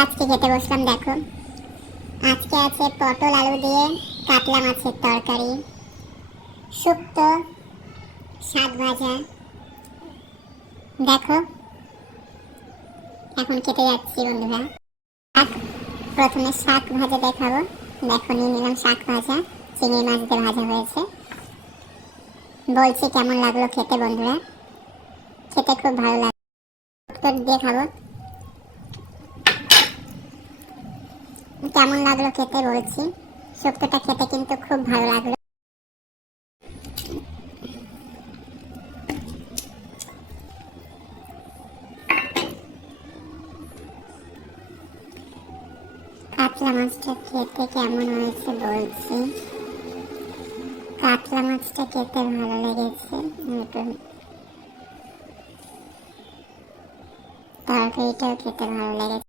আজকে খেতে বসলাম, দেখো আজকে আছে পটল আলু দিয়ে কাতলা মাছের তরকারি, শুক্তো, শাক ভাজা। দেখো এখন খেতে যাচ্ছি বন্ধুরা। শাক, প্রথমে শাক ভাজা দেখাবো। দেখো নিয়ে নিলাম শাক ভাজা, চিংড়ি মাছ দিয়ে ভাজা হয়েছে। বলছি কেমন লাগলো খেতে বন্ধুরা, খেতে খুব ভালো লাগে। শুক্তো দিয়ে খাবো, কেমন লাগলো খেতে বলছি। শুক্তোটা খেতে কিন্তু খুব ভালো লাগলো। কাতলা মাছটা খেতে কেমন হয়েছে বলছি। কাতলা মাছটা খেতে ভালো লেগেছে, তরকারিটাও খেতে ভালো লেগেছে।